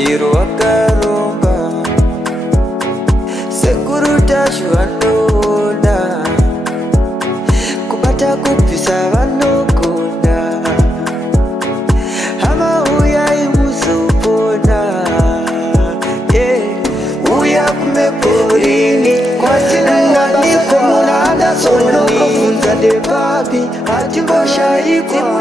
Chiro wakaromba sekuru tacho vanoda kubata kupisa vanogona hama uya imuzopona uya kumeporini kwatinanganiko munanda sonokofunza depapi hatimboshaikwa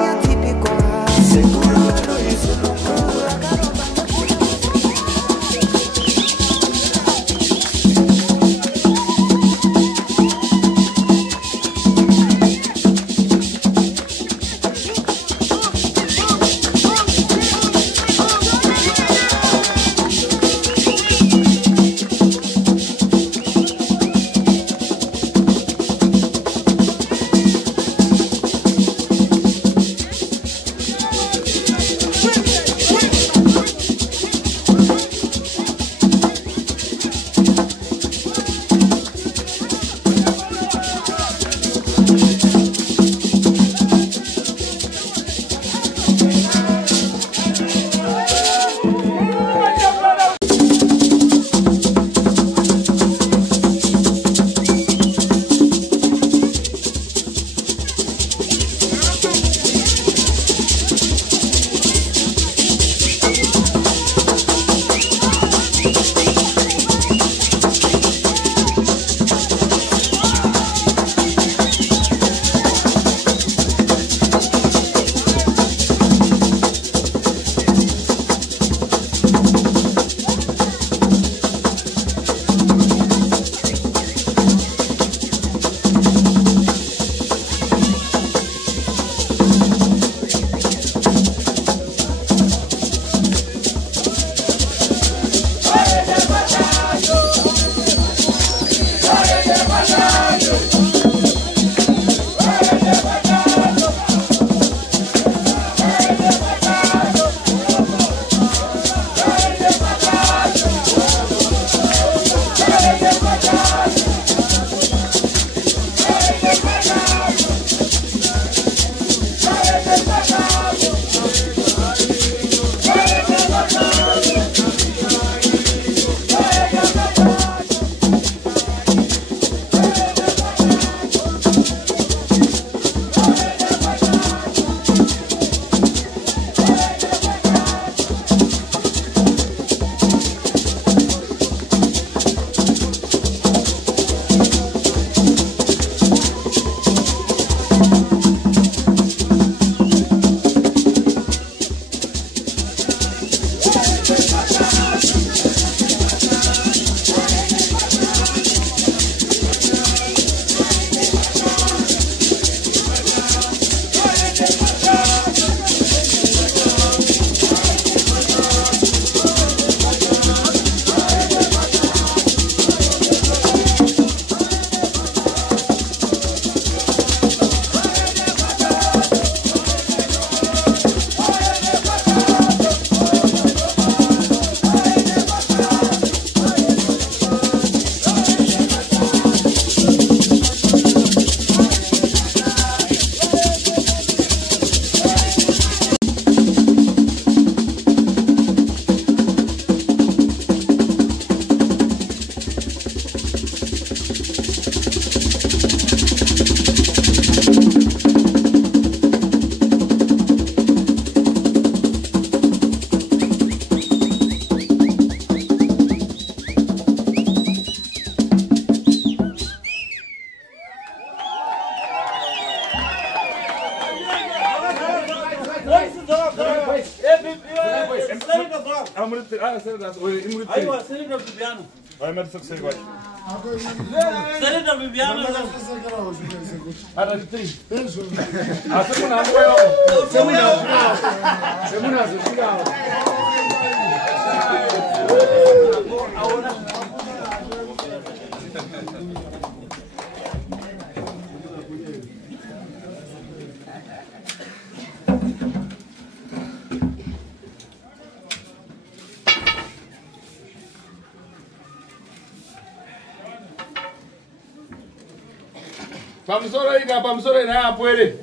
Pamsoro ina puede.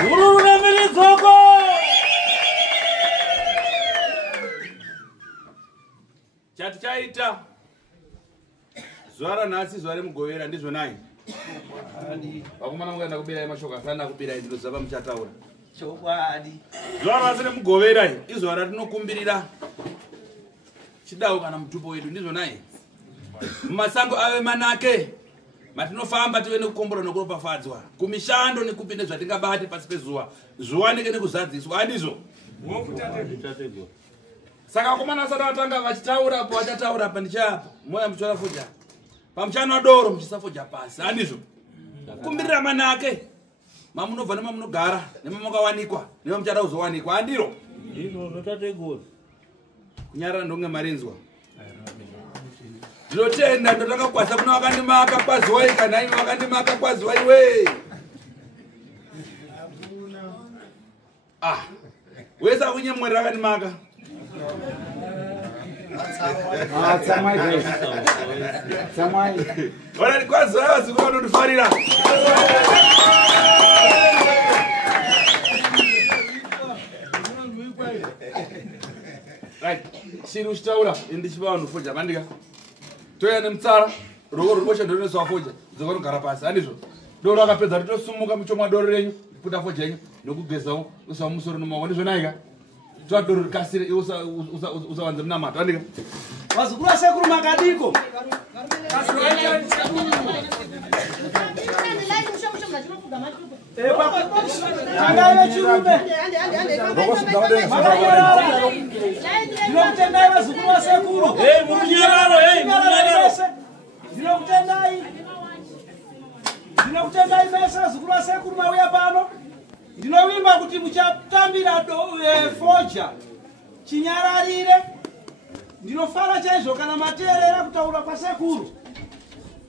Guru na mili soko. waita zuara nasi zuare mugovera ndizvo nai vakomana mukaenda kubirai mashoko asana kubirai ndinozava muchataura zuara nasi nemugoverai izuva ratinokumbirira chidau kana mutupo wedu ndizvo nai mumasango ave manake matinofamba tive nekukombora nekuropafadzwa kumishando nekupi nezvatingabate pasi pezuva zuva neke nekuzadziswa handizvo saka vakomana asati vatanga vachitaura po vachataura pa ndichapa moya muchora foja pamuchano wadoro muchisafoja pasi handizvo kumbirira manake mamunobva nemamunogara nemamukawanikwa nemamuchada kuzowanikwa handiro kunyarara ndonge marenzwa ndinotenda ndotanga kwasa kuna vakandimaka kwaziwai kana imi vakandimaka kwaziwai we wese akunyemwerera vakandimaka ona ndikwaziwai vazikuru vanondifarira shiri uchitaura ndichipa vanhu foja vandika toya nemutsara ruoko ruriboshe ndorinoiswa foja dzoko nogara pasi handizvo doro akapedza ritosumuka muchomwa doro renyu puta foja yenyu nokugezawo usawa musoro nomaoko ndizvo naika toa doro rikasire usawanze munamato handika vazukuru vasekuru makadiko angaive chirume ndinokutendai vazukuru vasekuru ndinokutendai mese vazukuru vasekuru mauya pano ndinovimba kuti muchatambira foja chinyararire ndinofara chaizvo kana mateerera kutaura kwasekuru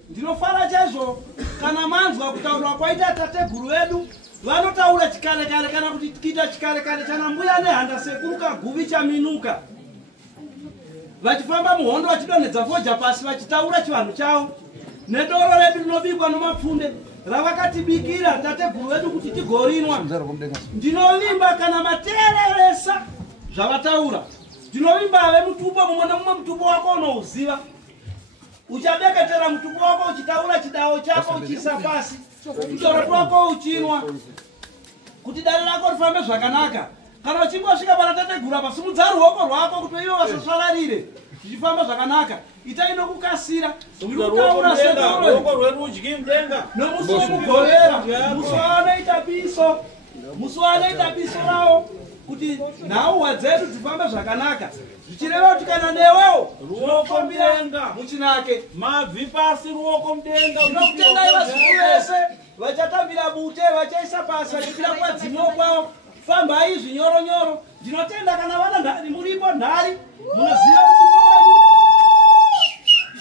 ndinofara chaizvo kana manzwa kutaura kwaita tateguru vedu vanotaura chikare kare kana kuti tikiita chikare kare chana mbuya nehanda sekuru kaguvi chaminuka vachifamba muhondo vachidonhedza foja pasi vachitaura chivanhu chavo nedoro redu rinobikwa nomapfunde ravakatibikira tateguru vedu kuti tigorinwa ndinovimba kana mateereresa zvavataura ndinovimba ave mutupo mumwe nemumwe mutupo wako unouziva uchabeketera mutupo wako uchitaura chidawo chako uchiisa pasi mutoro twako uchinwa kuti dare rako rifambe zvakanaka kana uchingosvika pana tategura pasimudza ruoko rwako kuti ivo vasasvararire zvichifamba zvakanaka itai nokukasira irikutaura nomusi womugovera musi waanoita biso musi waanoita biso ravo kuti nhauwa dzedu dzifambe zvakanaka zvichireva kuti kana newewo ruoko mudenga muchinake mabvi pasi ruoko mudenga unokutendai vazukuru vese vachatambira bute vachaisa pasi vachipira kwadzimwo kwavo fambai zvinyoronyoro ndinotenda kana vana nhari muripo nhari munoziva mutumbo wenyu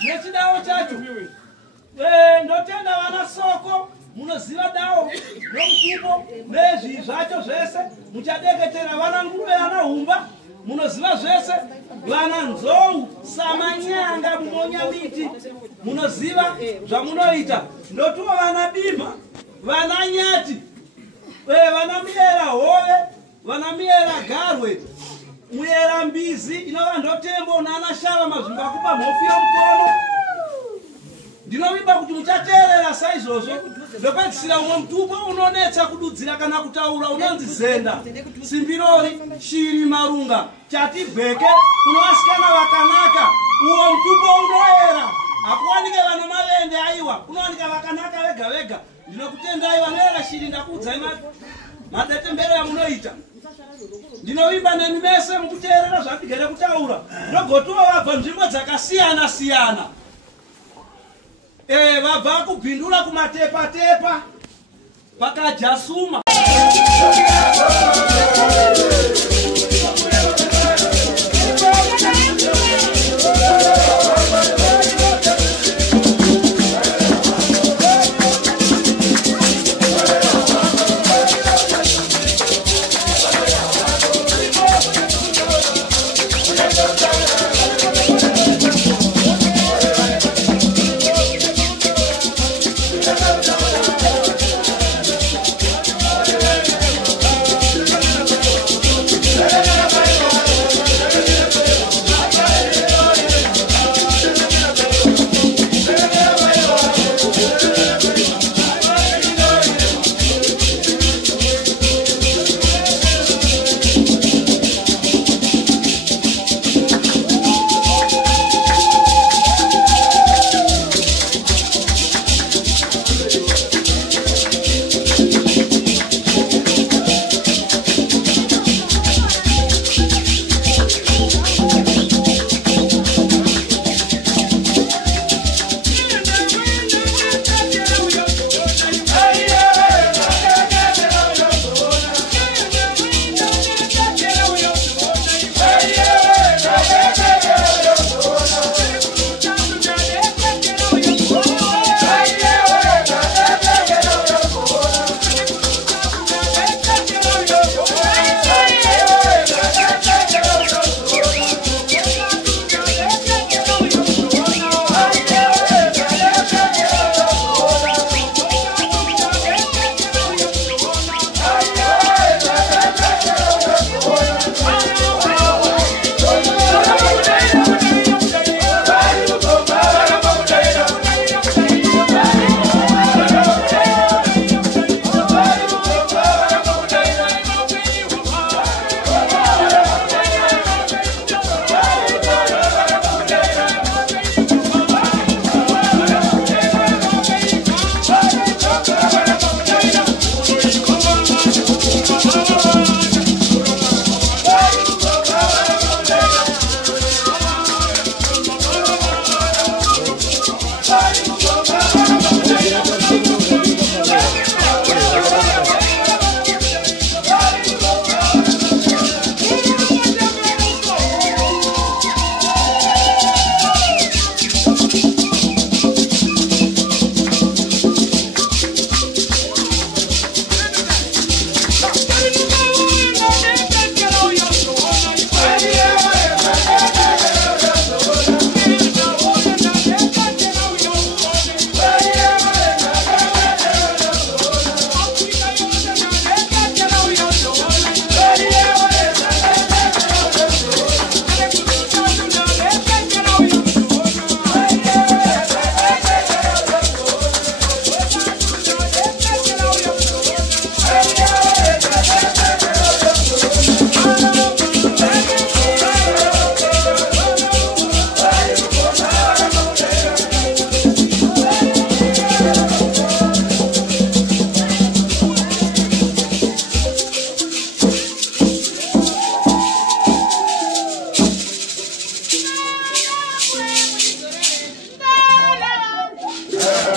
nechidawo chacho ndotenda vana soko munoziva dawo nomutumbo nezvi zvacho zvese muchadeketera vana nguruve vana humba munoziva zvese vana nzou samanyanga mumonyamiti munoziva zvamunoita ndotuva vana bima vana nyati vana miyera hove vana miyera garwe muyera mbizi inova ndotembo nana shava mazvimba kupa mhofi yomukono ndinovimba kuti muchateerera saizvozvo ndopedzisira umwe mutupo unonetsa kududzira kana kutaura unonzi zenda simbirori shiri marunga chati bheke unovasikana vakanaka uwo mutupo unoera hakuwanike vana mavende aiwa unowanika vakanaka vega vega ndinokutendai vanoera shiri ndakuudzai madetembero yamunoita ndinovimba nemi mese mukuteerera zvatigere kutaura ndogotiwo vabva nzvimbo dzakasiyana siyana vabva kubhindura kumatepa-tepa pakajasuma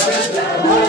birthday.